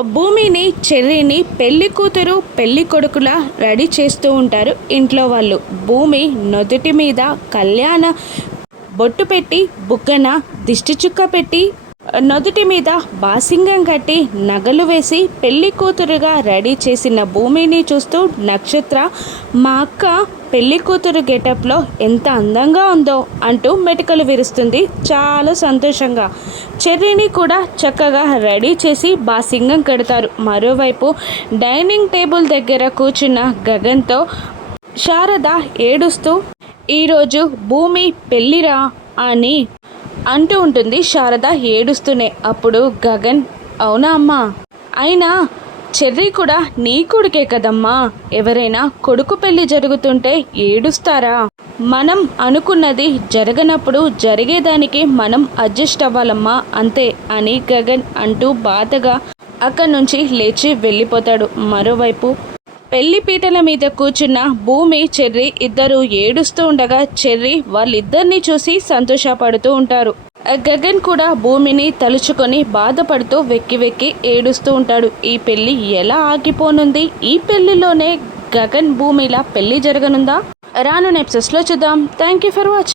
భూమిని చెర్రీని పెళ్ళి కూతురు పెళ్ళి కొడుకులా రెడీ చేస్తూ ఉంటారు ఇంట్లో వాళ్ళు. భూమి నొదుటి మీద కళ్యాణ బొట్టు పెట్టి బుగ్గన దిష్టి చుక్క పెట్టి నదుటి మీద బాసింగం కట్టి నగలు వేసి పెళ్ళి కూతురుగా రెడీ చేసిన భూమిని చూస్తూ నక్షత్ర మా అక్క పెళ్ళి కూతురు గెటప్లో ఎంత అందంగా ఉందో అంటూ మెటుకలు విరుస్తుంది. చాలా సంతోషంగా. చెర్రీని కూడా చక్కగా రెడీ చేసి బాసింగం కడతారు. మరోవైపు డైనింగ్ టేబుల్ దగ్గర కూర్చున్న గగన్తో శారద ఏడుస్తూ ఈరోజు భూమి పెళ్ళిరా అని అంటూ ఉంటుంది. శారద ఏడుస్తూనే అప్పుడు గగన్ అవునా అమ్మా? అయినా చెర్రీ కూడా నీ కొడుకే కదమ్మా? ఎవరైనా కొడుకు పెళ్ళి జరుగుతుంటే ఏడుస్తారా? మనం అనుకున్నది జరగనప్పుడు జరిగేదానికి మనం అడ్జస్ట్ అవ్వాలమ్మా అంతే అని గగన్ అంటూ బాధగా అక్కడి నుంచి లేచి వెళ్ళిపోతాడు. మరోవైపు పెళ్ళి పీటల మీద కూర్చున్న భూమి చెర్రి ఇద్దరు ఏడుస్తూ ఉండగా చెర్రి వాళ్ళిద్దరిని చూసి సంతోషపడుతూ ఉంటారు. గగన్ కూడా భూమిని తలుచుకొని బాధపడుతూ వెక్కి వెక్కి ఏడుస్తూ ఉంటాడు. ఈ పెళ్ళి ఎలా ఆగిపోనుంది? ఈ పెళ్ళిలోనే గగన్ భూమిలా పెళ్ళి జరగనుందా? రాను నెప్సెస్లో చూద్దాం. Thank you for watching